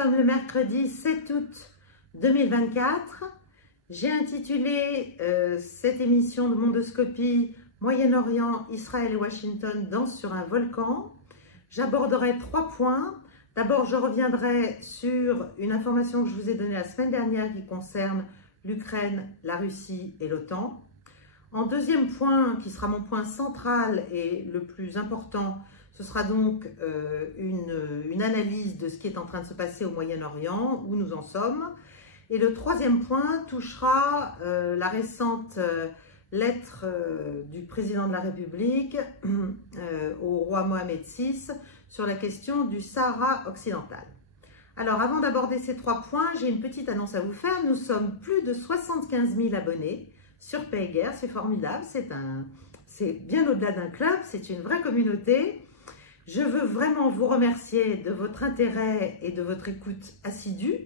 sommes le mercredi 7 août 2024. J'ai intitulé cette émission de Mondoscopie Moyen-Orient, Israël et Washington, danse sur un volcan. J'aborderai 3 points. D'abord, je reviendrai sur une information que je vous ai donnée la semaine dernière qui concerne l'Ukraine, la Russie et l'OTAN. En deuxième point, qui sera mon point central et le plus important, ce sera donc une analyse de ce qui est en train de se passer au Moyen-Orient, où nous en sommes. Et le troisième point touchera la récente lettre du président de la République au roi Mohamed VI sur la question du Sahara occidental. Alors, avant d'aborder ces 3 points, j'ai une petite annonce à vous faire. Nous sommes plus de 75 000 abonnés sur PayGuerre, c'est formidable, c'est bien au-delà d'un club, c'est une vraie communauté. Je veux vraiment vous remercier de votre intérêt et de votre écoute assidue.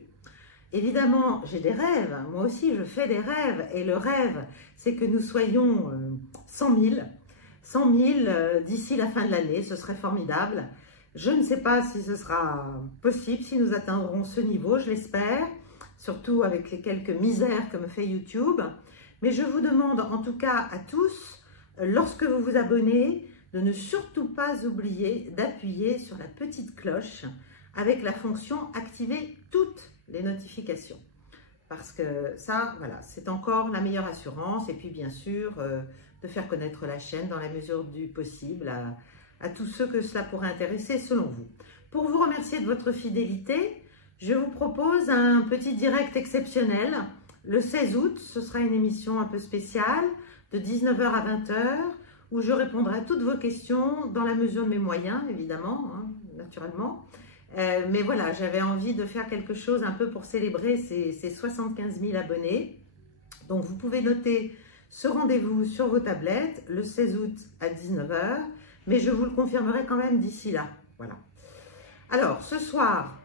Évidemment, j'ai des rêves, moi aussi je fais des rêves, et le rêve, c'est que nous soyons 100 000 d'ici la fin de l'année, ce serait formidable. Je ne sais pas si ce sera possible, si nous atteindrons ce niveau, je l'espère, surtout avec les quelques misères que me fait YouTube. Mais je vous demande en tout cas à tous, lorsque vous vous abonnez, de ne surtout pas oublier d'appuyer sur la petite cloche avec la fonction « Activer toutes les notifications ». Parce que ça, voilà, c'est encore la meilleure assurance. Et puis bien sûr, de faire connaître la chaîne dans la mesure du possible à tous ceux que cela pourrait intéresser selon vous. Pour vous remercier de votre fidélité, je vous propose un petit direct exceptionnel. Le 16 août, ce sera une émission un peu spéciale de 19 h à 20 h où je répondrai à toutes vos questions dans la mesure de mes moyens, évidemment, hein, naturellement. Mais voilà, j'avais envie de faire quelque chose un peu pour célébrer ces 75 000 abonnés. Donc, vous pouvez noter ce rendez-vous sur vos tablettes le 16 août à 19 h, mais je vous le confirmerai quand même d'ici là. Voilà. Alors, ce soir,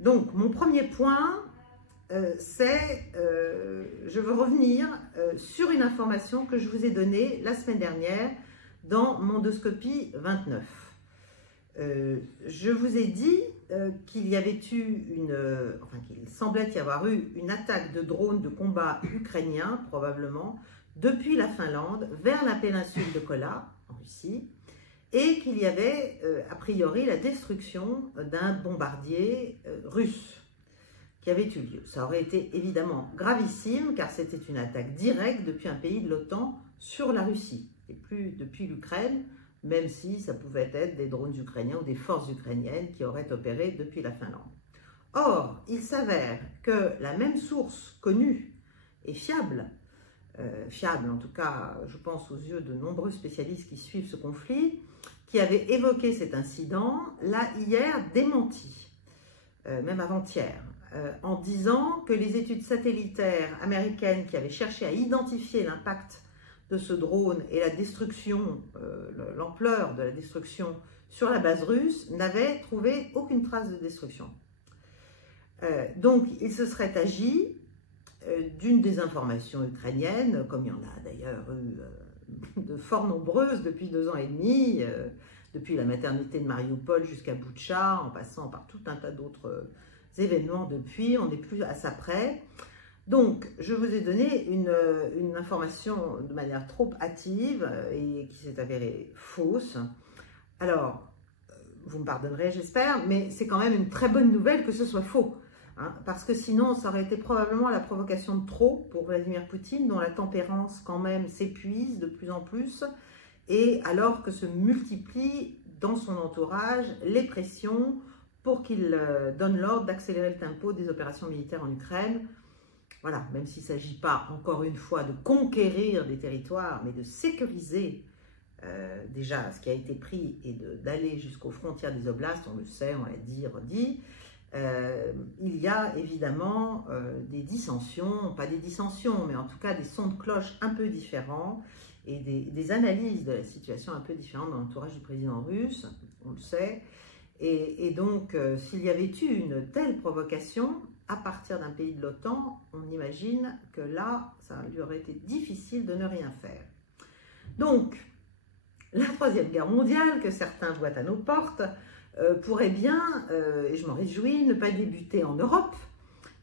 donc, mon premier point, je veux revenir sur une information que je vous ai donnée la semaine dernière dans Mondoscopie 29. Je vous ai dit qu'il y avait eu qu'il semblait y avoir eu une attaque de drones de combat ukrainien, probablement, depuis la Finlande vers la péninsule de Kola, en Russie, et qu'il y avait a priori la destruction d'un bombardier russe qui avait eu lieu. Ça aurait été évidemment gravissime car c'était une attaque directe depuis un pays de l'OTAN sur la Russie et plus depuis l'Ukraine, même si ça pouvait être des drones ukrainiens ou des forces ukrainiennes qui auraient opéré depuis la Finlande. Or, il s'avère que la même source connue et fiable en tout cas, je pense aux yeux de nombreux spécialistes qui suivent ce conflit, qui avait évoqué cet incident, l'a hier démenti, même avant-hier, en disant que les études satellitaires américaines qui avaient cherché à identifier l'impact de ce drone et la destruction, l'ampleur de la destruction sur la base russe, n'avaient trouvé aucune trace de destruction. Donc, il se serait agi d'une désinformation ukrainienne, comme il y en a d'ailleurs eu de fort nombreuses depuis 2 ans et demi, depuis la maternité de Mariupol jusqu'à Boutcha, en passant par tout un tas d'autres événements depuis, on n'est plus à ça près. Donc, je vous ai donné une information de manière trop hâtive et qui s'est avérée fausse. Alors, vous me pardonnerez, j'espère, mais c'est quand même une très bonne nouvelle que ce soit faux. Hein, parce que sinon, ça aurait été probablement la provocation de trop pour Vladimir Poutine, dont la tempérance quand même s'épuise de plus en plus, et alors que se multiplient dans son entourage les pressions pour qu'il donne l'ordre d'accélérer le tempo des opérations militaires en Ukraine. Voilà, même s'il ne s'agit pas, encore une fois, de conquérir des territoires, mais de sécuriser déjà ce qui a été pris et d'aller jusqu'aux frontières des oblasts, on le sait, on l'a dit, redit. Il y a évidemment des dissensions, pas des dissensions, mais en tout cas des sons de cloche un peu différents et des analyses de la situation un peu différentes dans l'entourage du président russe, on le sait. Et donc, s'il y avait eu une telle provocation à partir d'un pays de l'OTAN, on imagine que là, ça lui aurait été difficile de ne rien faire. Donc, la Troisième Guerre mondiale, que certains voient à nos portes, pourrait bien, et je m'en réjouis, ne pas débuter en Europe,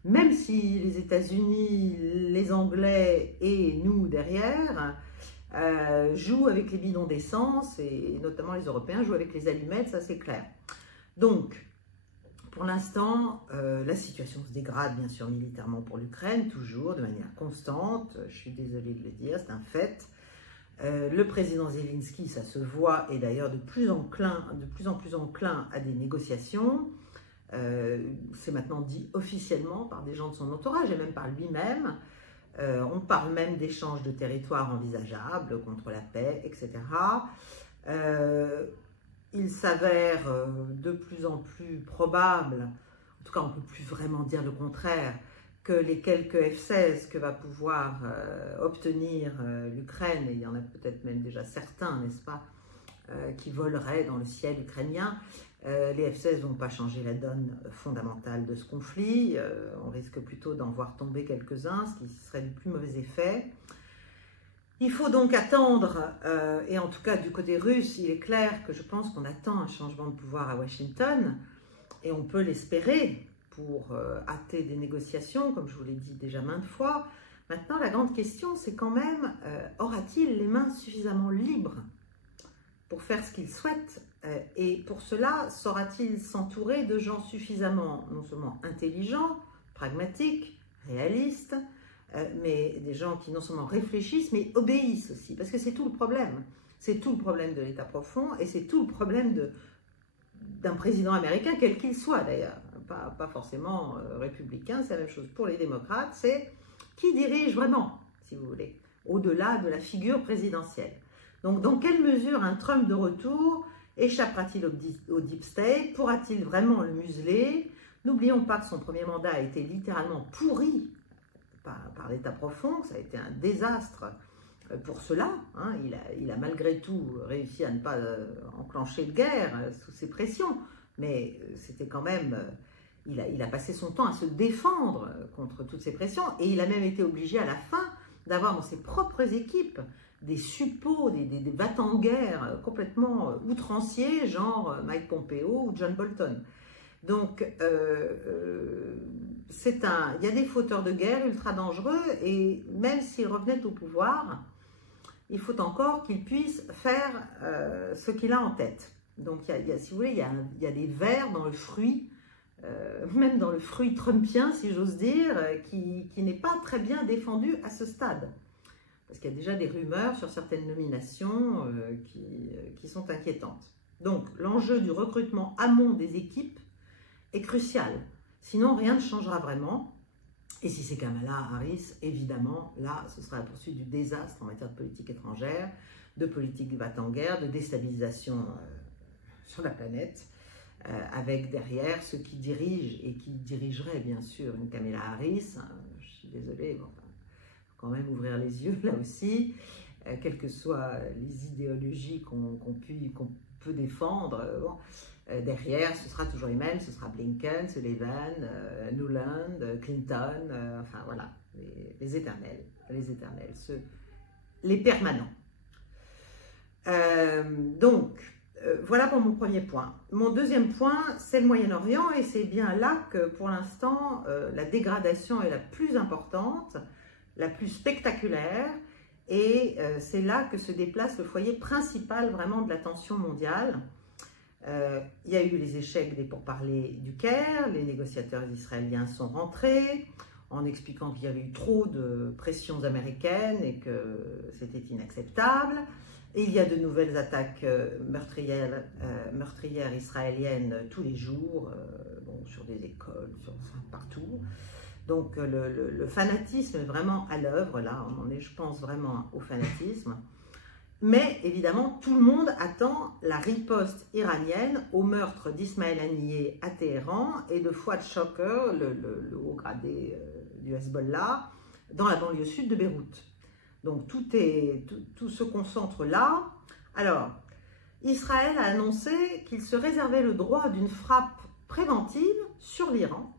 même si les États-Unis, les Anglais et nous derrière jouent avec les bidons d'essence, et notamment les Européens jouent avec les allumettes, ça c'est clair. Donc, pour l'instant, la situation se dégrade bien sûr militairement pour l'Ukraine, toujours de manière constante, je suis désolée de le dire, c'est un fait. Le président Zelensky, ça se voit, est d'ailleurs de plus en plus enclin à des négociations. C'est maintenant dit officiellement par des gens de son entourage et même par lui-même. On parle même d'échanges de territoires envisageables contre la paix, etc. Il s'avère de plus en plus probable, en tout cas on ne peut plus vraiment dire le contraire, que les quelques F-16 que va pouvoir obtenir l'Ukraine, et il y en a peut-être même déjà certains, n'est-ce pas, qui voleraient dans le ciel ukrainien, les F-16 ne vont pas changer la donne fondamentale de ce conflit, on risque plutôt d'en voir tomber quelques-uns, ce qui serait du plus mauvais effet. Il faut donc attendre, et en tout cas du côté russe, il est clair que je pense qu'on attend un changement de pouvoir à Washington, et on peut l'espérer pour hâter des négociations, comme je vous l'ai dit déjà maintes fois. Maintenant, la grande question, c'est quand même, aura-t-il les mains suffisamment libres pour faire ce qu'il souhaite, et pour cela, saura-t-il s'entourer de gens suffisamment, non seulement intelligents, pragmatiques, réalistes, mais des gens qui non seulement réfléchissent, mais obéissent aussi, parce que c'est tout le problème. C'est tout le problème de l'État profond, et c'est tout le problème d'un président américain, quel qu'il soit d'ailleurs, pas forcément républicain, c'est la même chose pour les démocrates, c'est qui dirige vraiment, si vous voulez, au-delà de la figure présidentielle. Donc, dans quelle mesure un Trump de retour échappera-t-il au deep state? Pourra-t-il vraiment le museler? N'oublions pas que son premier mandat a été littéralement pourri par l'État profond, ça a été un désastre pour cela. Hein. Il a malgré tout réussi à ne pas enclencher de guerre sous ses pressions, mais c'était quand même... Il a passé son temps à se défendre contre toutes ces pressions, et il a même été obligé à la fin d'avoir dans ses propres équipes des suppôts, des va-t-en-guerre complètement outranciers, genre Mike Pompeo ou John Bolton. Donc, il y a des fauteurs de guerre ultra dangereux, et même s'ils revenaient au pouvoir, il faut encore qu'ils puissent faire ce qu'il a en tête. Donc, si vous voulez, il y a des vers dans le fruit, même dans le fruit trumpien, si j'ose dire, qui n'est pas très bien défendu à ce stade. Parce qu'il y a déjà des rumeurs sur certaines nominations qui sont inquiétantes. Donc, l'enjeu du recrutement amont des équipes est crucial. Sinon, rien ne changera vraiment. Et si c'est Kamala Harris, évidemment, là, ce sera la poursuite du désastre en matière de politique étrangère, de politique va-t-en-guerre, de déstabilisation sur la planète, avec derrière ceux qui dirigent et qui dirigeraient bien sûr une Kamala Harris. Je suis désolée, bon, quand même ouvrir les yeux là aussi, quelles que soient les idéologies qu'on peut défendre. Bon, derrière, ce sera toujours les mêmes, ce sera Blinken, Sullivan, Nuland, Clinton, enfin voilà, les éternels, les permanents. Donc, voilà pour mon premier point. Mon deuxième point, c'est le Moyen-Orient, et c'est bien là que, pour l'instant, la dégradation est la plus importante, la plus spectaculaire, et c'est là que se déplace le foyer principal vraiment de la tension mondiale. Il y a eu les échecs des pourparlers du Caire, les négociateurs israéliens sont rentrés en expliquant qu'il y avait eu trop de pressions américaines et que c'était inacceptable. Et il y a de nouvelles attaques meurtrières israéliennes tous les jours, bon, sur des écoles, partout. Donc le fanatisme est vraiment à l'œuvre, là, on en est, je pense, vraiment au fanatisme. Mais évidemment, tout le monde attend la riposte iranienne au meurtre d'Ismaël Haniyeh à Téhéran et de Fouad Choker, le haut gradé du Hezbollah, dans la banlieue sud de Beyrouth. Donc tout se concentre là. Alors, Israël a annoncé qu'il se réservait le droit d'une frappe préventive sur l'Iran,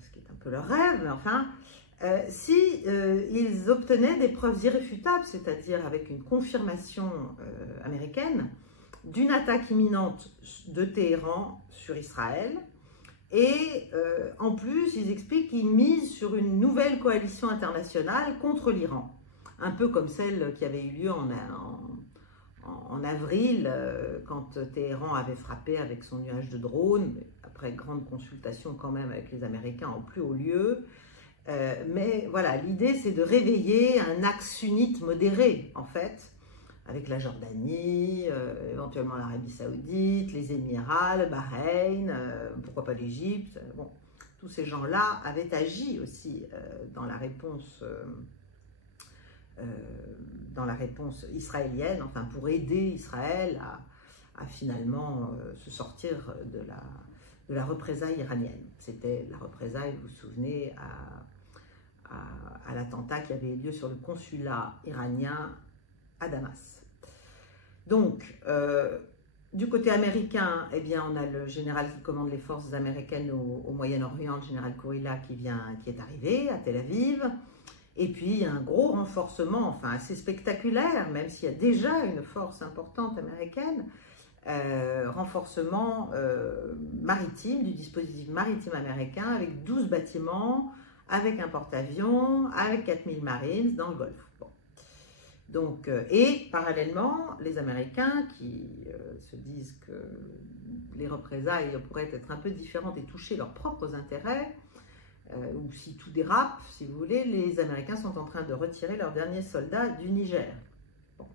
ce qui est un peu leur rêve, mais enfin, si ils obtenaient des preuves irréfutables, c'est-à-dire avec une confirmation américaine, d'une attaque imminente de Téhéran sur Israël. Et en plus, ils expliquent qu'ils misent sur une nouvelle coalition internationale contre l'Iran, un peu comme celle qui avait eu lieu en avril, quand Téhéran avait frappé avec son nuage de drones, après grande consultation quand même avec les Américains en plus haut lieu. Mais voilà, l'idée c'est de réveiller un axe sunnite modéré, en fait, avec la Jordanie, éventuellement l'Arabie Saoudite, les Émirats, le Bahreïn, pourquoi pas l'Égypte. Bon, tous ces gens-là avaient agi aussi dans la réponse israélienne, enfin pour aider Israël à finalement se sortir de la représaille iranienne. C'était la représaille, vous vous souvenez, à l'attentat qui avait eu lieu sur le consulat iranien à Damas. Donc, du côté américain, eh bien, on a le général qui commande les forces américaines au Moyen-Orient, le général Kurilla, qui est arrivé à Tel Aviv. Et puis, il y a un gros renforcement, enfin assez spectaculaire, même s'il y a déjà une force importante américaine, renforcement maritime, du dispositif maritime américain, avec 12 bâtiments, avec un porte-avions, avec 4000 Marines dans le Golfe. Bon. Donc, et parallèlement, les Américains qui se disent que les représailles pourraient être un peu différentes et toucher leurs propres intérêts, ou si tout dérape, si vous voulez, les Américains sont en train de retirer leurs derniers soldats du Niger. Bon.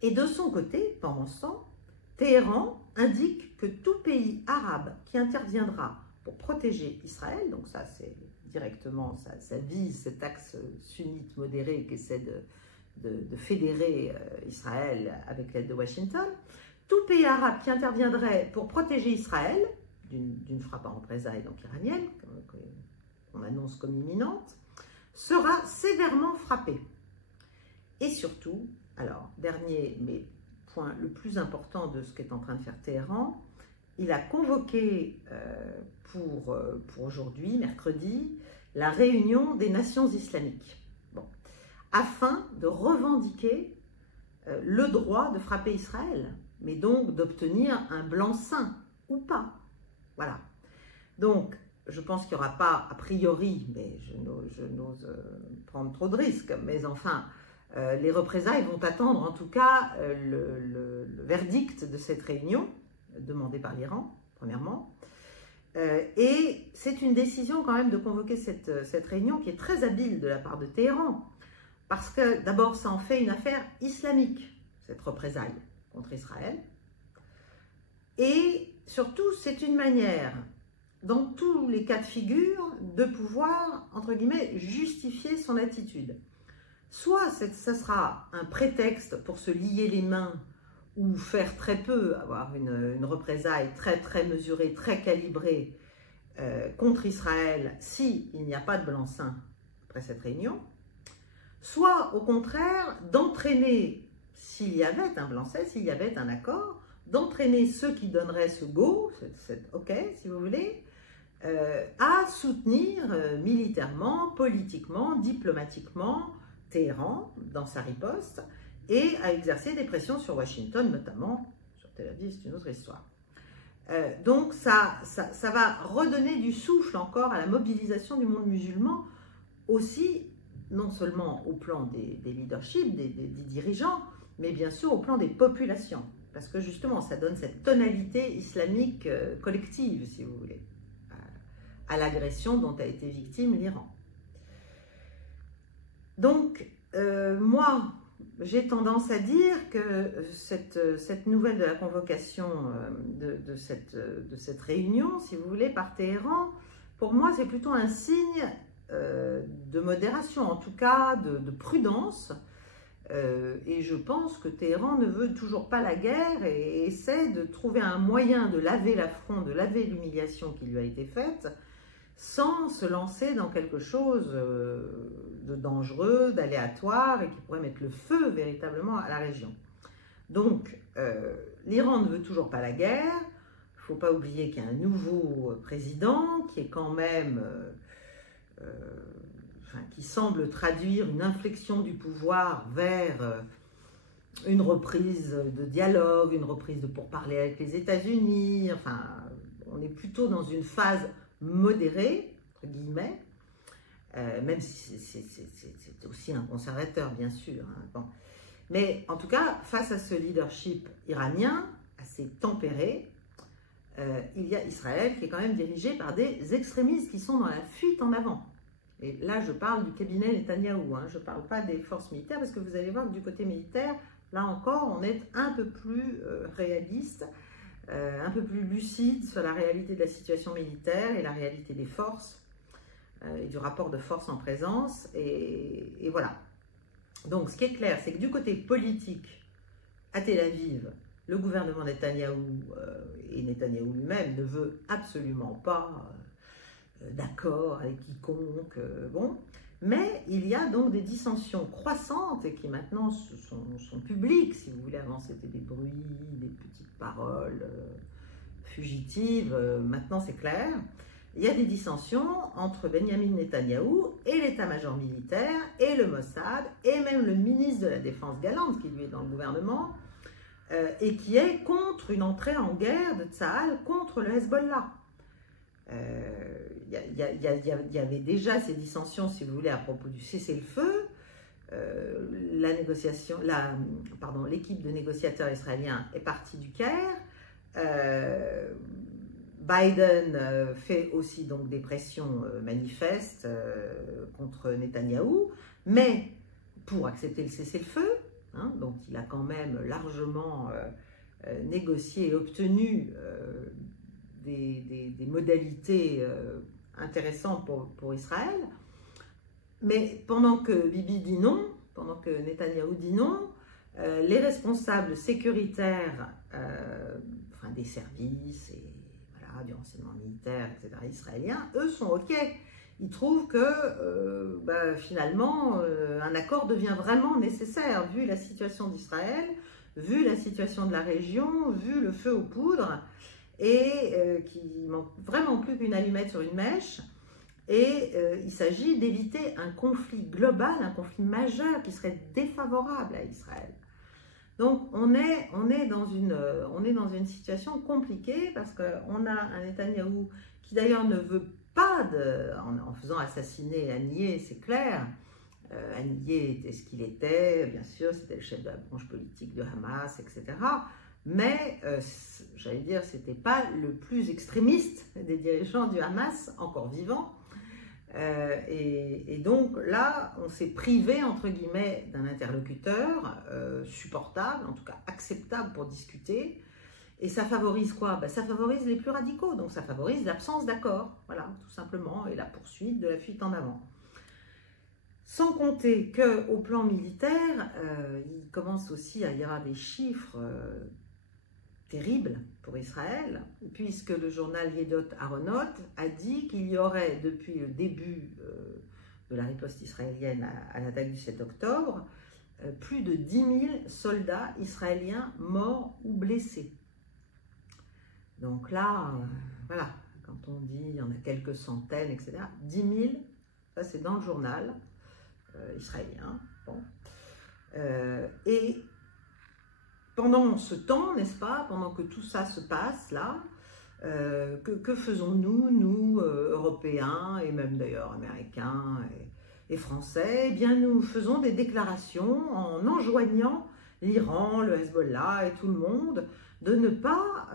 Et de son côté, pendant ce temps, Téhéran indique que tout pays arabe qui interviendra pour protéger Israël, donc ça c'est directement, ça vise cet axe sunnite modéré qui essaie de fédérer Israël avec l'aide de Washington, tout pays arabe qui interviendrait pour protéger Israël d'une frappe en représailles donc iranienne, qu'on annonce comme imminente, sera sévèrement frappé. Et surtout, alors, dernier, mais point le plus important de ce qu'est en train de faire Téhéran, il a convoqué pour aujourd'hui, mercredi, la réunion des nations islamiques, bon, afin de revendiquer le droit de frapper Israël, mais donc d'obtenir un blanc-seing ou pas. Voilà. Donc, je pense qu'il n'y aura pas, a priori, mais je n'ose prendre trop de risques, mais enfin, les représailles vont attendre en tout cas le verdict de cette réunion, demandée par l'Iran, premièrement. Et c'est une décision quand même de convoquer cette réunion qui est très habile de la part de Téhéran, parce que d'abord, ça en fait une affaire islamique, cette représaille contre Israël. Et surtout, c'est une manière, dans tous les cas de figure, de pouvoir, entre guillemets, justifier son attitude. Soit ça sera un prétexte pour se lier les mains ou faire très peu, avoir une représaille très mesurée, très calibrée contre Israël s'il n'y a pas de blanc-seing après cette réunion. Soit, au contraire, d'entraîner, s'il y avait un blanc-seing, s'il y avait un accord, d'entraîner ceux qui donneraient ce go, OK, si vous voulez, à soutenir militairement, politiquement, diplomatiquement Téhéran dans sa riposte et à exercer des pressions sur Washington, notamment sur Tel Aviv, c'est une autre histoire. Donc ça va redonner du souffle encore à la mobilisation du monde musulman, aussi non seulement au plan des leaderships, des dirigeants, mais bien sûr au plan des populations. Parce que justement, ça donne cette tonalité islamique collective, si vous voulez, à l'agression dont a été victime l'Iran. Donc, moi, j'ai tendance à dire que cette nouvelle de la convocation de cette réunion, si vous voulez, par Téhéran, pour moi, c'est plutôt un signe de modération, en tout cas de prudence. Et je pense que Téhéran ne veut toujours pas la guerre et essaie de trouver un moyen de laver l'affront, de laver l'humiliation qui lui a été faite, sans se lancer dans quelque chose de dangereux, d'aléatoire et qui pourrait mettre le feu véritablement à la région. Donc, l'Iran ne veut toujours pas la guerre. Il ne faut pas oublier qu'il y a un nouveau président qui est quand même... qui semble traduire une inflexion du pouvoir vers une reprise de dialogue, une reprise de pourparlers avec les États-Unis. Enfin, on est plutôt dans une phase modérée, entre guillemets, même si c'est aussi un conservateur, bien sûr. Hein, bon. Mais en tout cas, face à ce leadership iranien, assez tempéré, il y a Israël qui est quand même dirigé par des extrémistes qui sont dans la fuite en avant. Et là, je parle du cabinet Netanyahou, hein, je ne parle pas des forces militaires, parce que vous allez voir que du côté militaire, là encore, on est un peu plus réaliste, un peu plus lucide sur la réalité de la situation militaire et la réalité des forces, et du rapport de force en présence, et voilà. Donc, ce qui est clair, c'est que du côté politique, à Tel Aviv, le gouvernement Netanyahou et Netanyahou lui-même ne veut absolument pas d'accord avec quiconque, bon. Mais il y a donc des dissensions croissantes et qui maintenant sont publiques, si vous voulez. Avant, c'était des bruits, des petites paroles fugitives. Maintenant, c'est clair. Il y a des dissensions entre Benjamin Netanyahou et l'état-major militaire et le Mossad et même le ministre de la Défense Galante, qui lui est dans le gouvernement, et qui est contre une entrée en guerre de Tsahal contre le Hezbollah. Il y avait déjà ces dissensions, si vous voulez, à propos du cessez-le-feu. L'équipe de négociateurs israéliens est partie du Caire. Biden fait aussi donc des pressions manifestes contre Netanyahou, mais pour accepter le cessez-le-feu, hein, donc il a quand même largement négocié et obtenu des modalités intéressantes pour Israël. Mais pendant que Bibi dit non, pendant que Netanyahou dit non, les responsables sécuritaires, enfin des services et voilà, du renseignement militaire, etc., israéliens, eux sont OK. Ils trouvent que finalement, un accord devient vraiment nécessaire, vu la situation d'Israël, vu la situation de la région, vu le feu aux poudres, et qu'il manque vraiment plus qu'une allumette sur une mèche. Et il s'agit d'éviter un conflit global, un conflit majeur qui serait défavorable à Israël. Donc on est dans une situation compliquée parce qu'on a un Netanyahou qui d'ailleurs ne veut pas, en faisant assassiner Haniyeh, c'est clair, Haniyeh était ce qu'il était, bien sûr, c'était le chef de la branche politique de Hamas, etc. Mais, j'allais dire, c'était pas le plus extrémiste des dirigeants du Hamas, encore vivant. Et donc là, on s'est privé, entre guillemets, d'un interlocuteur supportable, en tout cas acceptable pour discuter. Et ça favorise quoi? Ça favorise les plus radicaux, donc ça favorise l'absence d'accord, voilà, tout simplement, et la poursuite de la fuite en avant. Sans compter qu'au plan militaire, il commence aussi à y avoir des chiffres terribles pour Israël, puisque le journal Yedot Aharonot a dit qu'il y aurait, depuis le début de la riposte israélienne à l'attaque du 7 octobre, plus de 10 000 soldats israéliens morts ou blessés. Donc là, voilà, quand on dit il y en a quelques centaines, etc., 10 000, ça c'est dans le journal israélien. Bon. Et pendant ce temps, n'est-ce pas, pendant que tout ça se passe là, que faisons-nous, nous, Européens, et même d'ailleurs Américains et Français? Eh bien, nous faisons des déclarations en enjoignant l'Iran, le Hezbollah et tout le monde de ne pas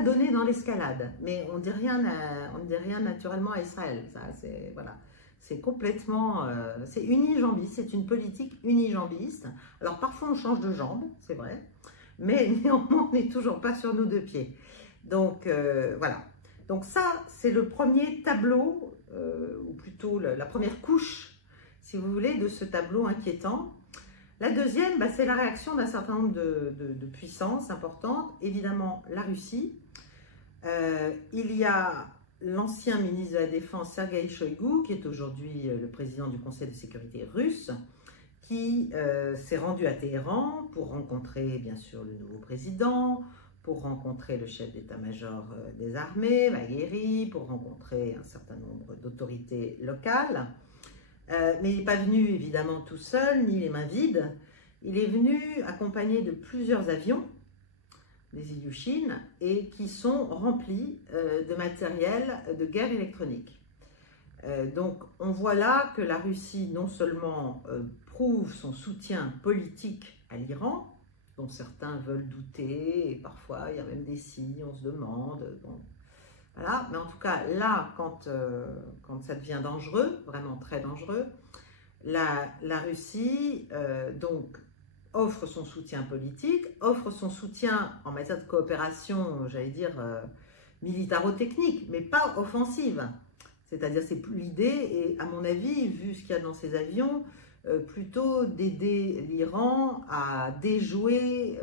donner dans l'escalade. Mais on ne dit rien naturellement à Israël. Voilà. C'est complètement, c'est unijambiste, c'est une politique unijambiste. Alors parfois on change de jambe, c'est vrai, mais néanmoins on n'est toujours pas sur nos deux pieds. Donc voilà. Donc ça, c'est le premier tableau, ou plutôt la première couche, si vous voulez, de ce tableau inquiétant. La deuxième, c'est la réaction d'un certain nombre de puissances importantes. Évidemment, la Russie. Il y a l'ancien ministre de la Défense, Sergueï Shoïgou, qui est aujourd'hui le président du Conseil de sécurité russe, qui s'est rendu à Téhéran pour rencontrer, bien sûr, le nouveau président, pour rencontrer le chef d'état-major des armées, Bagheri, pour rencontrer un certain nombre d'autorités locales. Mais il n'est pas venu, évidemment, tout seul, ni les mains vides. il est venu accompagné de plusieurs avions, des Ilyushin, et qui sont remplis de matériel de guerre électronique. Donc on voit là que la Russie non seulement prouve son soutien politique à l'Iran, dont certains veulent douter, et parfois il y a même des signes, on se demande, bon, voilà. Mais en tout cas là, quand ça devient dangereux, vraiment très dangereux, la Russie donc offre son soutien politique, offre son soutien en matière de coopération, j'allais dire militaro-technique, mais pas offensive. C'est-à-dire, c'est l'idée, et à mon avis, vu ce qu'il y a dans ces avions, plutôt d'aider l'Iran à déjouer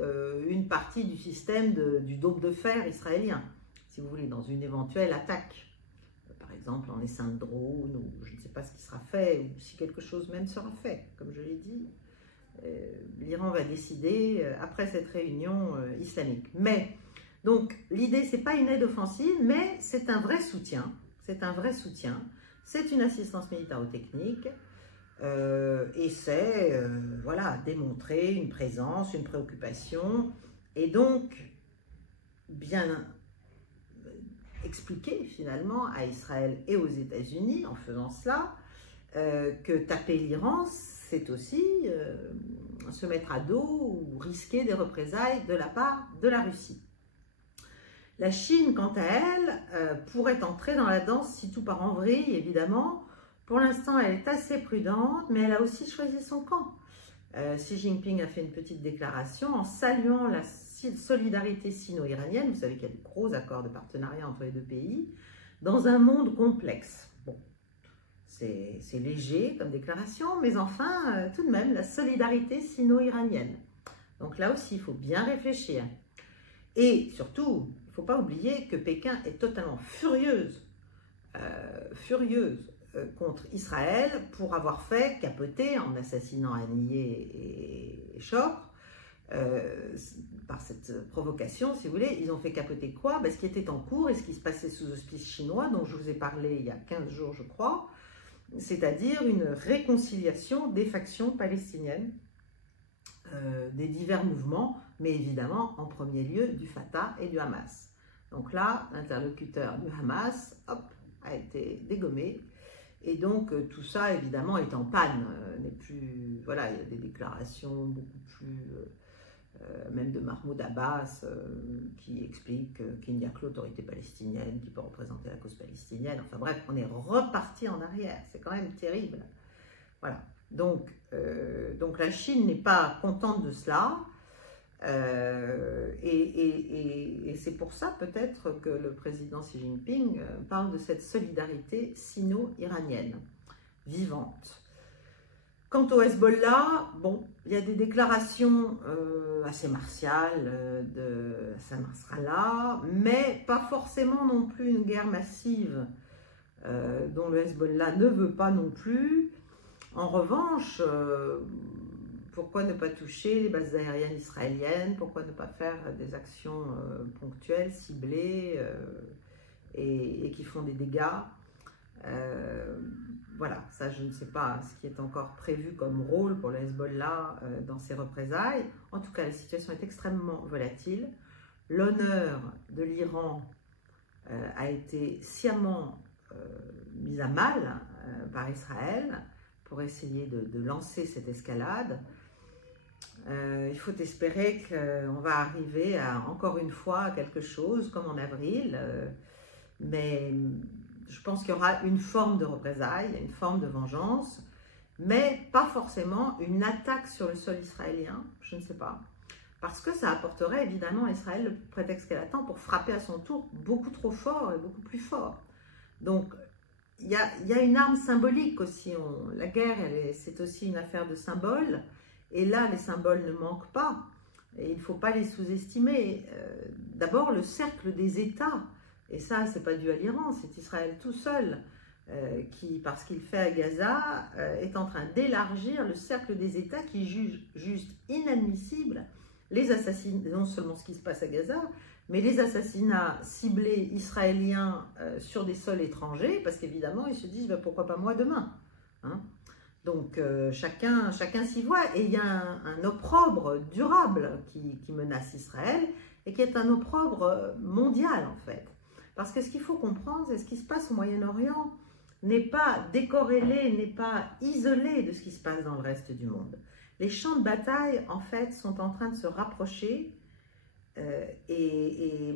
une partie du système du dôme de fer israélien, si vous voulez, dans une éventuelle attaque. Par exemple, en essaim de drone, ou je ne sais pas ce qui sera fait, ou si quelque chose même sera fait. Comme je l'ai dit, l'Iran va décider après cette réunion islamique. Mais, donc, l'idée, ce n'est pas une aide offensive, mais c'est un vrai soutien. C'est un vrai soutien, c'est une assistance militaro-technique et c'est voilà, démontrer une présence, une préoccupation et donc bien expliquer finalement à Israël et aux États-Unis en faisant cela que taper l'Iran c'est aussi se mettre à dos ou risquer des représailles de la part de la Russie. La Chine, quant à elle, pourrait entrer dans la danse si tout part en vrille, évidemment. Pour l'instant, elle est assez prudente, mais elle a aussi choisi son camp. Xi Jinping a fait une petite déclaration en saluant la solidarité sino-iranienne. Vous savez qu'il y a de gros accords de partenariat entre les deux pays, dans un monde complexe. Bon, c'est léger comme déclaration, mais enfin, tout de même, la solidarité sino-iranienne. Donc là aussi, il faut bien réfléchir. Et surtout, il ne faut pas oublier que Pékin est totalement furieuse contre Israël pour avoir fait capoter en assassinant Haniyeh et Chor. Par cette provocation, si vous voulez, ils ont fait capoter quoi? Ce qui était en cours et ce qui se passait sous auspice chinois, dont je vous ai parlé il y a 15 jours, je crois, c'est-à-dire une réconciliation des factions palestiniennes, des divers mouvements, mais évidemment en premier lieu du Fatah et du Hamas. Donc là, l'interlocuteur du Hamas, hop, a été dégommé, et donc tout ça évidemment est en panne, n'est plus, voilà, il y a des déclarations beaucoup plus, même de Mahmoud Abbas, qui explique qu'il n'y a que l'autorité palestinienne qui peut représenter la cause palestinienne, enfin bref, on est reparti en arrière, c'est quand même terrible, voilà. Donc la Chine n'est pas contente de cela, et c'est pour ça peut-être que le président Xi Jinping parle de cette solidarité sino-iranienne, vivante. Quant au Hezbollah, bon, il y a des déclarations assez martiales de Hassan Nasrallah, mais pas forcément non plus une guerre massive dont le Hezbollah ne veut pas non plus. En revanche, pourquoi ne pas toucher les bases aériennes israéliennes? Pourquoi ne pas faire des actions ponctuelles, ciblées et qui font des dégâts? Voilà, ça je ne sais pas ce qui est encore prévu comme rôle pour le Hezbollah dans ces représailles. En tout cas, la situation est extrêmement volatile. L'honneur de l'Iran a été sciemment mis à mal par Israël pour essayer de lancer cette escalade. Il faut espérer qu'on va arriver à, encore une fois, à quelque chose comme en avril, mais je pense qu'il y aura une forme de représailles, une forme de vengeance, mais pas forcément une attaque sur le sol israélien, je ne sais pas, parce que ça apporterait évidemment à Israël le prétexte qu'elle attend pour frapper à son tour beaucoup trop fort et beaucoup plus fort. Donc, il y a une arme symbolique aussi. La guerre, c'est aussi une affaire de symboles. Et là, les symboles ne manquent pas. Et il ne faut pas les sous-estimer. D'abord, le cercle des États. Et ça, ce n'est pas dû à l'Iran, c'est Israël tout seul qui, parce qu'il fait à Gaza, est en train d'élargir le cercle des États qui jugent juste inadmissible les assassinats, non seulement ce qui se passe à Gaza, mais les assassinats ciblés israéliens sur des sols étrangers, parce qu'évidemment, ils se disent pourquoi pas moi demain, hein? Donc chacun s'y voit, et il y a un opprobre durable qui menace Israël, et qui est un opprobre mondial en fait. Parce que ce qu'il faut comprendre, c'est ce qui se passe au Moyen-Orient n'est pas décorrélé, n'est pas isolé de ce qui se passe dans le reste du monde. Les champs de bataille, en fait, sont en train de se rapprocher, et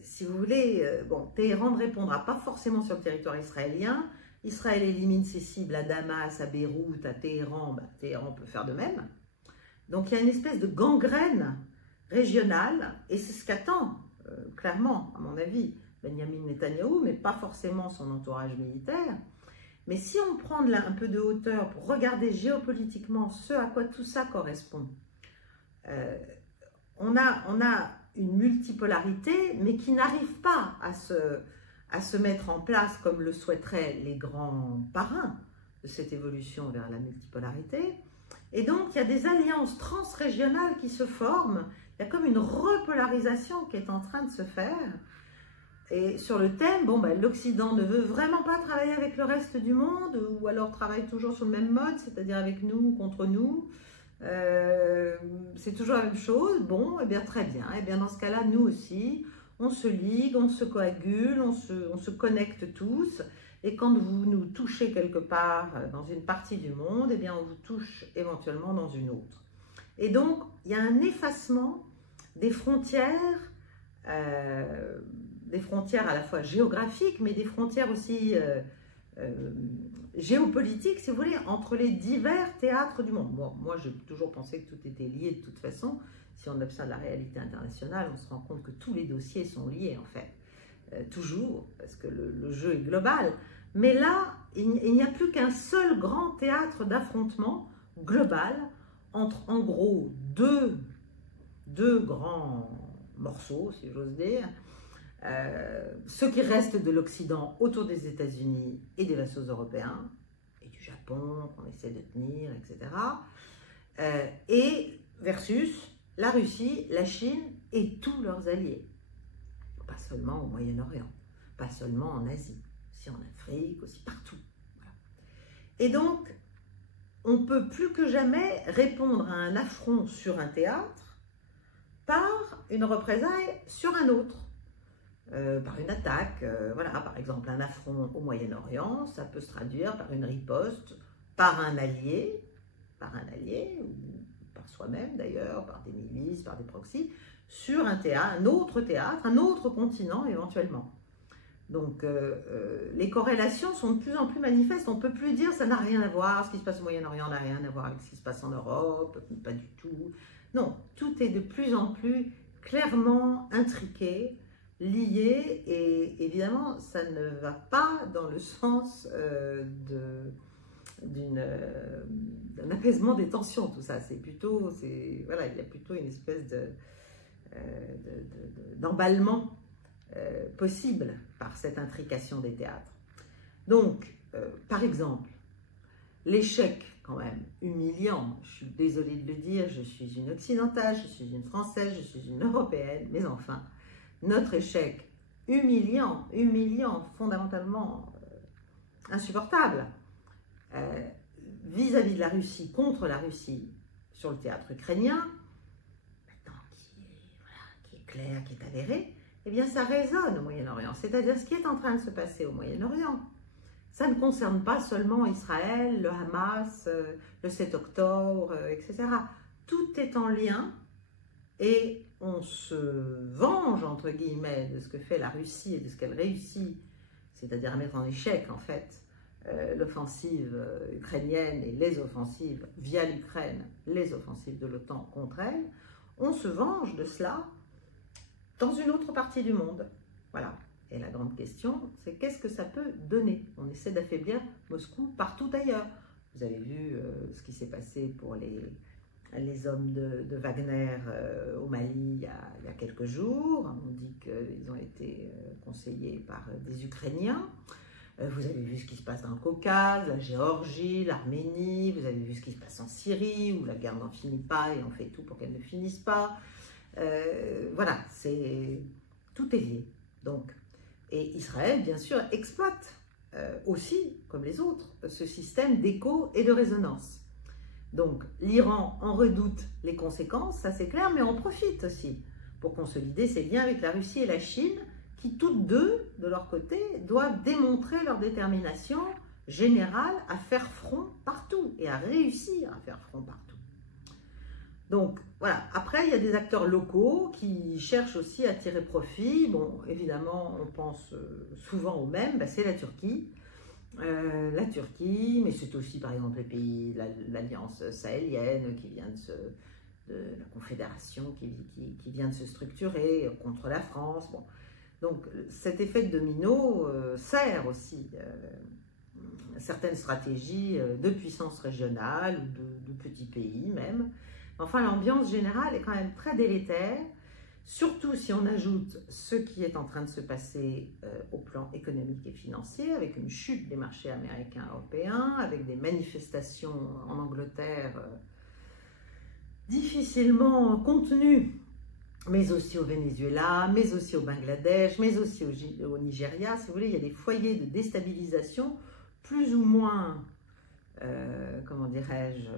si vous voulez, bon, Téhéran ne répondra pas forcément sur le territoire israélien. Israël élimine ses cibles à Damas, à Beyrouth, à Téhéran, Téhéran peut faire de même. Donc il y a une espèce de gangrène régionale, et c'est ce qu'attend clairement, à mon avis, Benyamin Netanyahou, mais pas forcément son entourage militaire. Mais si on prend un peu de hauteur pour regarder géopolitiquement ce à quoi tout ça correspond, on a une multipolarité, mais qui n'arrive pas à se mettre en place comme le souhaiteraient les grands parrains de cette évolution vers la multipolarité. Et donc, il y a des alliances transrégionales qui se forment. Il y a comme une repolarisation qui est en train de se faire. Et sur le thème, bon, l'Occident ne veut vraiment pas travailler avec le reste du monde, ou alors travaille toujours sur le même mode, c'est-à-dire avec nous ou contre nous. C'est toujours la même chose. Bon, eh bien très bien. Eh bien dans ce cas-là, nous aussi, on se ligue, on se coagule, on se connecte tous. Et quand vous nous touchez quelque part dans une partie du monde, eh bien on vous touche éventuellement dans une autre. Et donc, il y a un effacement des frontières à la fois géographiques, mais des frontières aussi géopolitiques, si vous voulez, entre les divers théâtres du monde. Bon, moi, j'ai toujours pensé que tout était lié de toute façon. Si on observe la réalité internationale, on se rend compte que tous les dossiers sont liés, en fait. Toujours, parce que le jeu est global. Mais là, il n'y a plus qu'un seul grand théâtre d'affrontement global entre, en gros, deux grands morceaux, si j'ose dire. Ceux qui restent de l'Occident autour des États-Unis et des vassaux européens, et du Japon qu'on essaie de tenir, etc. Et versus la Russie, la Chine et tous leurs alliés. Pas seulement au Moyen-Orient, pas seulement en Asie, aussi en Afrique, aussi partout. Voilà. Et donc, on ne peut plus que jamais répondre à un affront sur un théâtre par une représaille sur un autre. Par une attaque, voilà, par exemple un affront au Moyen-Orient, ça peut se traduire par une riposte, par un allié, ou par soi-même d'ailleurs, par des milices, par des proxys, sur un théâtre, un autre continent éventuellement. Donc les corrélations sont de plus en plus manifestes, on ne peut plus dire ça n'a rien à voir, ce qui se passe au Moyen-Orient n'a rien à voir avec ce qui se passe en Europe, pas du tout. Non, tout est de plus en plus clairement intriqué, lié, et évidemment ça ne va pas dans le sens d'un apaisement des tensions, tout ça. C'est plutôt, voilà, il y a plutôt une espèce d'emballement possible par cette intrication des théâtres. Donc, par exemple, l'échec quand même humiliant, je suis désolée de le dire, je suis une occidentale, je suis une française, je suis une européenne, mais enfin, notre échec humiliant, fondamentalement insupportable, vis-à-vis de la Russie, contre la Russie, sur le théâtre ukrainien, maintenant qui est clair, qui est avéré, eh bien ça résonne au Moyen-Orient. C'est-à-dire ce qui est en train de se passer au Moyen-Orient, ça ne concerne pas seulement Israël, le Hamas, le 7 octobre, etc. Tout est en lien, et on se venge, entre guillemets, de ce que fait la Russie et de ce qu'elle réussit, c'est-à-dire à mettre en échec, en fait, l'offensive ukrainienne et les offensives via l'Ukraine, les offensives de l'OTAN contre elle. On se venge de cela dans une autre partie du monde. Voilà. Et la grande question, c'est qu'est-ce que ça peut donner? On essaie d'affaiblir Moscou partout ailleurs. Vous avez vu ce qui s'est passé pour les hommes de Wagner au Mali il y a quelques jours. On dit qu'ils ont été conseillés par des Ukrainiens. Vous avez vu ce qui se passe dans le Caucase, la Géorgie, l'Arménie. Vous avez vu ce qui se passe en Syrie, où la guerre n'en finit pas et on fait tout pour qu'elle ne finisse pas. Voilà, tout est lié. Donc, et Israël, bien sûr, exploite aussi, comme les autres, ce système d'écho et de résonance. Donc l'Iran en redoute les conséquences, ça c'est clair, mais en profite aussi pour consolider ses liens avec la Russie et la Chine, qui toutes deux, de leur côté, doivent démontrer leur détermination générale à faire front partout et à réussir à faire front partout. Donc voilà, après il y a des acteurs locaux qui cherchent aussi à tirer profit. Bon, évidemment, on pense souvent au même, c'est la Turquie. Mais c'est aussi par exemple les pays, l'alliance sahélienne qui vient de la confédération qui vient de se structurer contre la France. Bon. Donc cet effet de domino sert aussi certaines stratégies de puissance régionale ou de petits pays même. Enfin, l'ambiance générale est quand même très délétère, surtout si on ajoute ce qui est en train de se passer au plan économique et financier, avec une chute des marchés américains et européens, avec des manifestations en Angleterre difficilement contenues, mais aussi au Venezuela, mais aussi au Bangladesh, mais aussi au Nigeria. Si vous voulez, il y a des foyers de déstabilisation plus ou moins, comment dirais-je,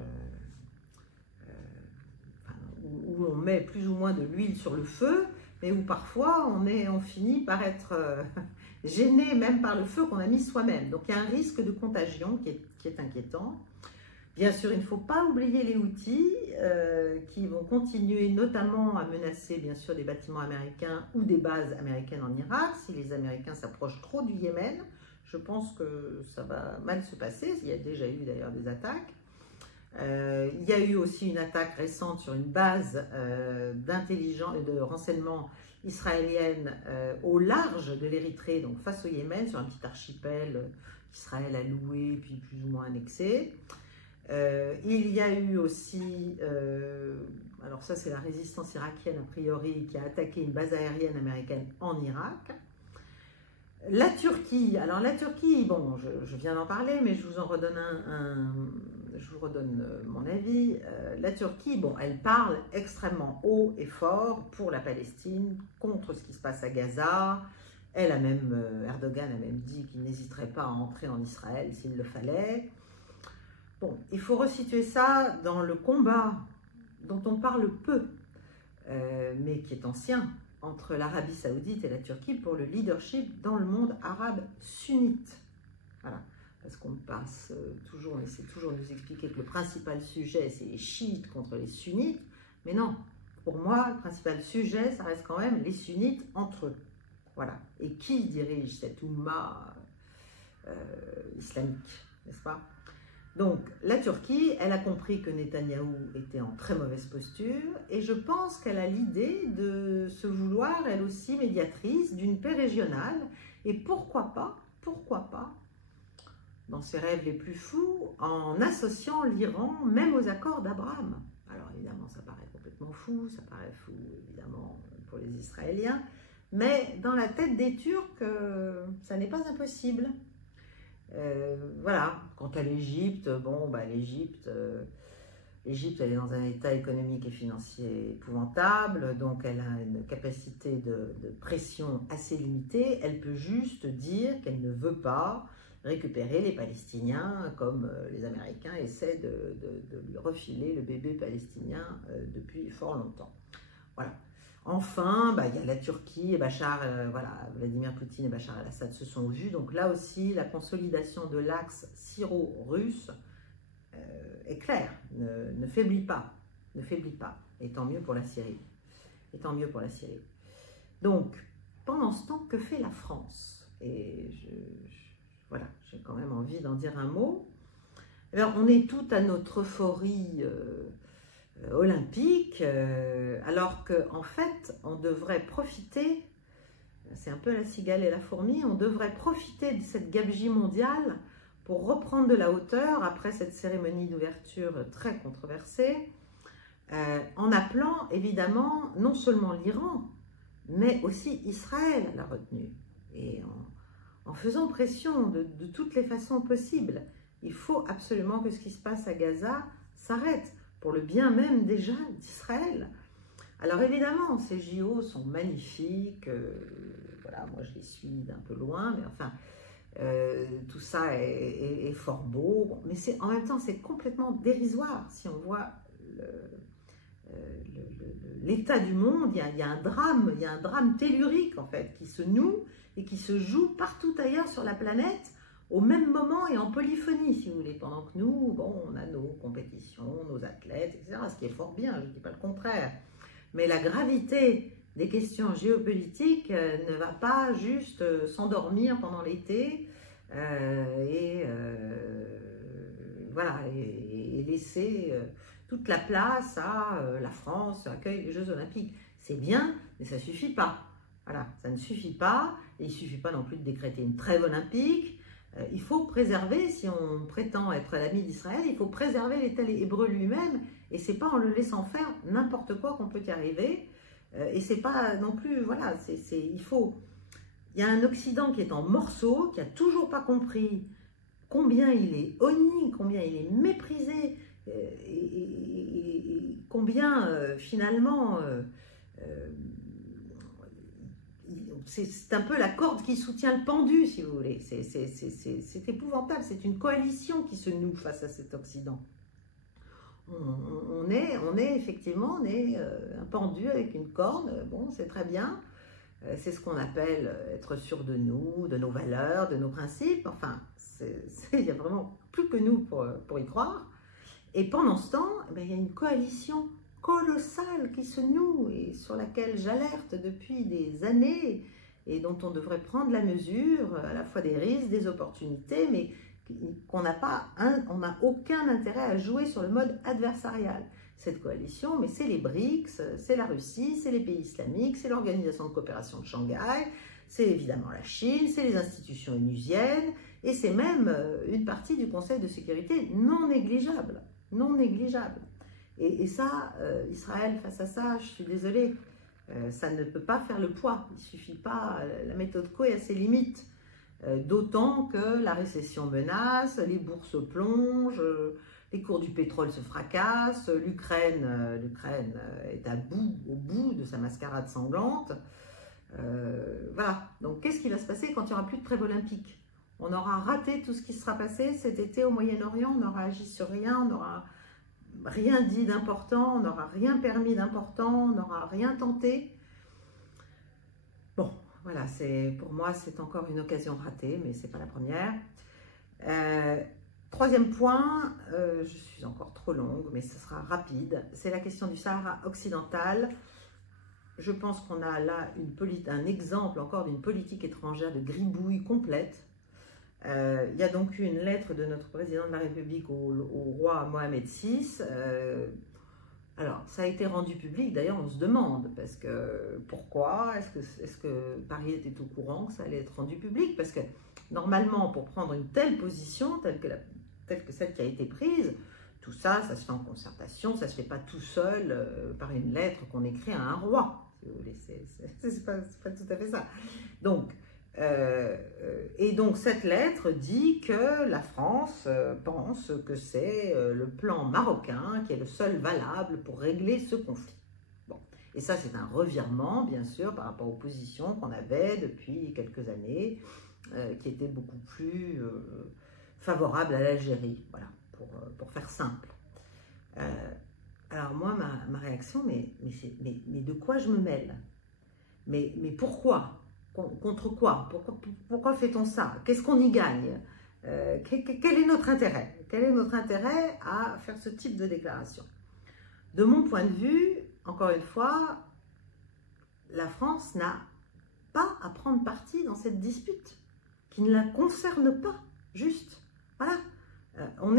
où on met plus ou moins de l'huile sur le feu, mais où parfois on finit par être gêné même par le feu qu'on a mis soi-même. Donc il y a un risque de contagion qui est inquiétant. Bien sûr, il ne faut pas oublier les Houthis qui vont continuer notamment à menacer bien sûr des bâtiments américains ou des bases américaines en Irak. Si les Américains s'approchent trop du Yémen, je pense que ça va mal se passer. Il y a déjà eu d'ailleurs des attaques. Il y a eu aussi une attaque récente sur une base d'intelligence et de renseignement israélienne au large de l'Érythrée, donc face au Yémen, sur un petit archipel qu'Israël a loué puis plus ou moins annexé. Il y a eu aussi, alors ça c'est la résistance irakienne a priori, qui a attaqué une base aérienne américaine en Irak. La Turquie, alors la Turquie, bon, je viens d'en parler, mais je vous en redonne je vous redonne mon avis. La Turquie, bon, elle parle extrêmement haut et fort pour la Palestine, contre ce qui se passe à Gaza. Elle a même, Erdogan a même dit qu'il n'hésiterait pas à entrer en Israël s'il le fallait. Bon, il faut resituer ça dans le combat dont on parle peu, mais qui est ancien, entre l'Arabie Saoudite et la Turquie pour le leadership dans le monde arabe sunnite. Voilà, parce qu'on passe toujours, on essaie toujours de nous expliquer que le principal sujet, c'est les chiites contre les sunnites, mais non, pour moi, le principal sujet, ça reste quand même les sunnites entre eux. Voilà, et qui dirige cette oumma islamique, n'est-ce pas? Donc, la Turquie, elle a compris que Netanyahou était en très mauvaise posture et je pense qu'elle a l'idée de se vouloir, elle aussi, médiatrice d'une paix régionale et pourquoi pas, dans ses rêves les plus fous, en associant l'Iran même aux accords d'Abraham. Alors, évidemment, ça paraît complètement fou, ça paraît fou, évidemment, pour les Israéliens, mais dans la tête des Turcs, ça n'est pas impossible. Voilà, quant à l'Égypte, bon, l'Égypte, elle est dans un état économique et financier épouvantable, donc elle a une capacité de pression assez limitée. Elle peut juste dire qu'elle ne veut pas récupérer les Palestiniens comme les Américains essaient de lui refiler le bébé palestinien depuis fort longtemps. Voilà. Enfin, il y a la Turquie et Vladimir Poutine et Bachar el-Assad se sont vus. Donc là aussi, la consolidation de l'axe syro-russe est claire, ne faiblit pas, et tant mieux pour la Syrie. Donc, pendant ce temps, que fait la France? Et voilà, j'ai quand même envie d'en dire un mot. Alors, on est tout à notre euphorie olympique, alors qu'en fait, on devrait profiter, c'est un peu la cigale et la fourmi, on devrait profiter de cette gabegie mondiale pour reprendre de la hauteur après cette cérémonie d'ouverture très controversée, en appelant évidemment non seulement l'Iran, mais aussi Israël à la retenue, et en faisant pression de toutes les façons possibles. Il faut absolument que ce qui se passe à Gaza s'arrête, pour le bien même déjà d'Israël. Alors évidemment, ces JO sont magnifiques, voilà, moi je les suis d'un peu loin, mais enfin, tout ça est fort beau, bon, mais en même temps c'est complètement dérisoire si on voit l'état du monde. Il y a un drame tellurique en fait qui se noue et qui se joue partout ailleurs sur la planète au même moment et en polyphonie, si vous voulez, pendant que nous, bon, on a nos compétitions, nos athlètes, etc., ce qui est fort bien, je ne dis pas le contraire. Mais la gravité des questions géopolitiques ne va pas juste s'endormir pendant l'été voilà, et laisser toute la place à la France accueille les Jeux Olympiques. C'est bien, mais ça ne suffit pas. Voilà, ça ne suffit pas, et il ne suffit pas non plus de décréter une trêve olympique. Il faut préserver, si on prétend être l'ami d'Israël, il faut préserver l'État hébreu lui-même, et c'est pas en le laissant faire n'importe quoi qu'on peut y arriver, et c'est pas non plus, voilà, il y a un Occident qui est en morceaux, qui a toujours pas compris combien il est honni, combien il est méprisé, et combien finalement c'est un peu la corde qui soutient le pendu, si vous voulez. C'est épouvantable, c'est une coalition qui se noue face à cet Occident. On est effectivement un pendu avec une corde, bon, c'est très bien. C'est ce qu'on appelle être sûr de nous, de nos valeurs, de nos principes. Enfin, il n'y a vraiment plus que nous pour y croire. Et pendant ce temps, il y a une coalition colossale qui se noue et sur laquelle j'alerte depuis des années et dont on devrait prendre la mesure à la fois des risques, des opportunités, mais qu'on n'a pas, on n'a aucun intérêt à jouer sur le mode adversarial. Cette coalition, mais c'est les BRICS, c'est la Russie, c'est les pays islamiques, c'est l'Organisation de coopération de Shanghai, c'est évidemment la Chine, c'est les institutions onusiennes, et c'est même une partie du Conseil de sécurité non négligeable, non négligeable. Et ça, Israël, face à ça, je suis désolée, ça ne peut pas faire le poids. Il ne suffit pas, la méthode Coué a ses limites. D'autant que la récession menace, les bourses plongent, les cours du pétrole se fracassent, l'Ukraine est au bout de sa mascarade sanglante. Voilà, donc qu'est-ce qui va se passer quand il n'y aura plus de trêve olympique? On aura raté tout ce qui sera passé cet été au Moyen-Orient, on n'aura agi sur rien, on n'aura rien dit d'important, on n'aura rien permis d'important, on n'aura rien tenté. Bon, voilà, pour moi, c'est encore une occasion ratée, mais ce n'est pas la première. Troisième point, je suis encore trop longue, mais ce sera rapide, c'est la question du Sahara occidental. Je pense qu'on a là un exemple encore d'une politique étrangère de gribouille complète. Il y a donc eu une lettre de notre président de la République au roi Mohamed VI. Alors, ça a été rendu public, d'ailleurs on se demande, parce que pourquoi, est-ce que Paris était au courant que ça allait être rendu public? Parce que normalement, pour prendre une telle position, telle que celle qui a été prise, tout ça, ça se fait en concertation, ça ne se fait pas tout seul par une lettre qu'on écrit à un roi, si vous voulez, c'est pas tout à fait ça. Donc, et donc cette lettre dit que la France pense que c'est le plan marocain qui est le seul valable pour régler ce conflit. Bon. Et ça c'est un revirement bien sûr par rapport aux positions qu'on avait depuis quelques années qui étaient beaucoup plus favorables à l'Algérie, voilà, pour faire simple. Alors moi ma réaction, mais de quoi je me mêle? Mais pourquoi? Contre quoi? Pourquoi fait-on ça? Qu'est-ce qu'on y gagne? Quel est notre intérêt? Quel est notre intérêt à faire ce type de déclaration? De mon point de vue, encore une fois, la France n'a pas à prendre parti dans cette dispute qui ne la concerne pas, juste. Voilà. On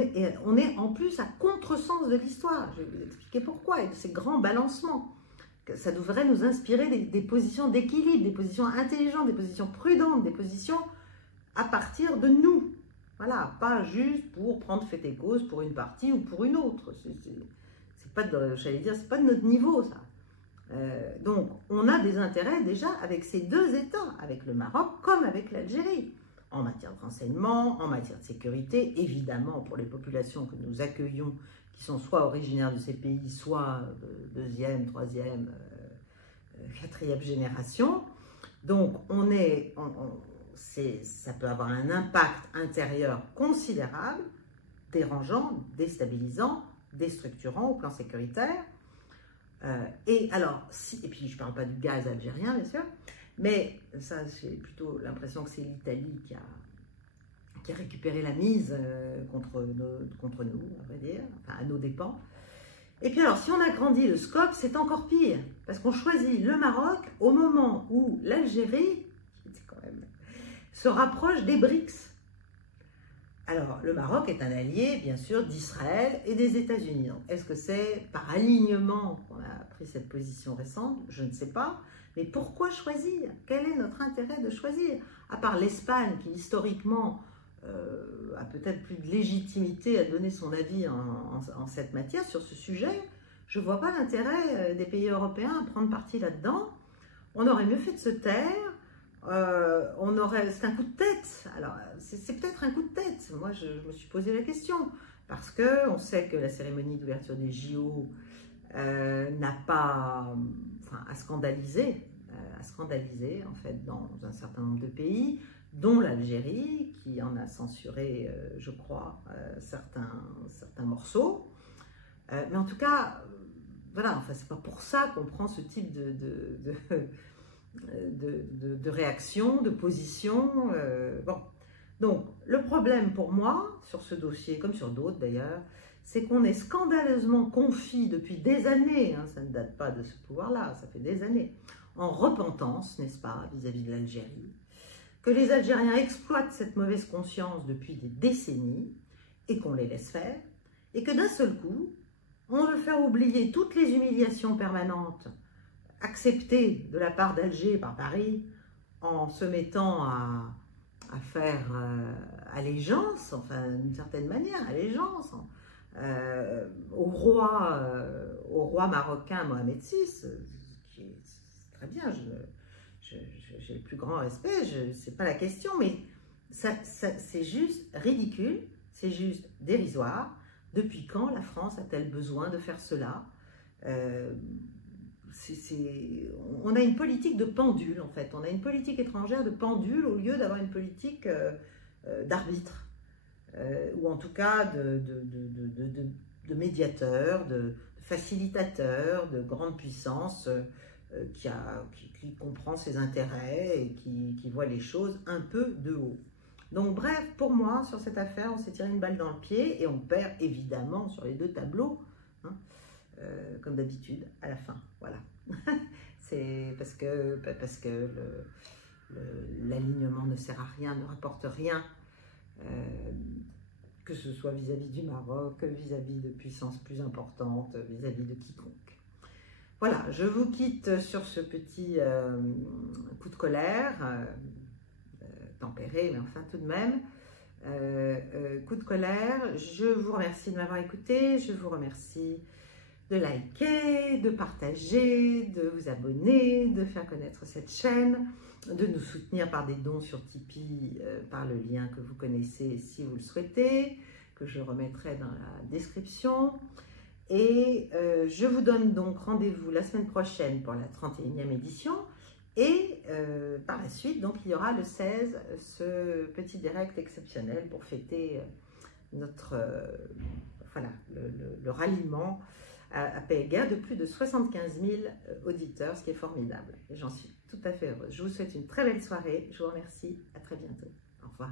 est en plus à contresens de l'histoire. Je vais vous expliquer pourquoi et de ces grands balancements. Ça devrait nous inspirer des positions d'équilibre, des positions intelligentes, des positions prudentes, des positions à partir de nous. Voilà, pas juste pour prendre fait et cause pour une partie ou pour une autre. C'est pas de notre niveau, ça. Donc, on a des intérêts déjà avec ces deux États, avec le Maroc comme avec l'Algérie, en matière de renseignement, en matière de sécurité, évidemment pour les populations que nous accueillons, qui sont soit originaires de ces pays, soit deuxième, troisième, quatrième génération. Donc, ça peut avoir un impact intérieur considérable, dérangeant, déstabilisant, déstructurant au plan sécuritaire. Et puis je ne parle pas du gaz algérien, bien sûr, mais ça, j'ai plutôt l'impression que c'est l'Italie qui a récupéré la mise contre nous, à vrai dire, enfin, à nos dépens. Et puis alors, si on agrandit le scope, c'est encore pire, parce qu'on choisit le Maroc au moment où l'Algérie, quand même, se rapproche des BRICS. Alors, le Maroc est un allié, bien sûr, d'Israël et des États-Unis. Est-ce que c'est par alignement qu'on a pris cette position récente? Je ne sais pas. Mais pourquoi choisir? Quel est notre intérêt de choisir? À part l'Espagne, qui historiquement a peut-être plus de légitimité à donner son avis en cette matière, sur ce sujet, je ne vois pas l'intérêt des pays européens à prendre parti là-dedans. On aurait mieux fait de se taire. C'est un coup de tête. Alors, c'est peut-être un coup de tête. Moi, je me suis posé la question. Parce qu'on sait que la cérémonie d'ouverture des JO n'a pas... Enfin, a scandalisé, en fait, dans un certain nombre de pays, dont l'Algérie, qui en a censuré, je crois, certains morceaux. Mais en tout cas, voilà, enfin, c'est pas pour ça qu'on prend ce type de réaction, de position. Bon. Donc, le problème pour moi, sur ce dossier, comme sur d'autres d'ailleurs, c'est qu'on est scandaleusement confit depuis des années, hein, ça ne date pas de ce pouvoir-là, ça fait des années, en repentance, n'est-ce pas, vis-à-vis de l'Algérie, que les Algériens exploitent cette mauvaise conscience depuis des décennies et qu'on les laisse faire, et que d'un seul coup, on veut faire oublier toutes les humiliations permanentes acceptées de la part d'Alger par Paris en se mettant à faire allégeance, enfin d'une certaine manière, allégeance au roi marocain Mohamed VI, qui est très bien, j'ai le plus grand respect, c'est pas la question, mais c'est juste ridicule, c'est juste dérisoire. Depuis quand la France a-t-elle besoin de faire cela? On a une politique de pendule, en fait. On a une politique étrangère de pendule au lieu d'avoir une politique d'arbitre, ou en tout cas de médiateur, de facilitateur, de grande puissance qui comprend ses intérêts et qui voit les choses un peu de haut. Donc bref, pour moi, sur cette affaire, on s'est tiré une balle dans le pied et on perd évidemment sur les deux tableaux, hein, comme d'habitude, à la fin. Voilà. C'est parce que l'alignement ne sert à rien, ne rapporte rien, que ce soit vis-à-vis du Maroc, vis-à-vis de puissances plus importantes, vis-à-vis de quiconque. Voilà, je vous quitte sur ce petit coup de colère, tempéré, mais enfin tout de même, coup de colère. Je vous remercie de m'avoir écouté, je vous remercie de liker, de partager, de vous abonner, de faire connaître cette chaîne, de nous soutenir par des dons sur Tipeee, par le lien que vous connaissez si vous le souhaitez, que je remettrai dans la description. Et je vous donne donc rendez-vous la semaine prochaine pour la 31e édition. Et par la suite, donc, il y aura le 16, ce petit direct exceptionnel pour fêter notre, voilà, le ralliement à PEGA de plus de 75 000 auditeurs, ce qui est formidable. Et j'en suis tout à fait heureuse. Je vous souhaite une très belle soirée. Je vous remercie. À très bientôt. Au revoir.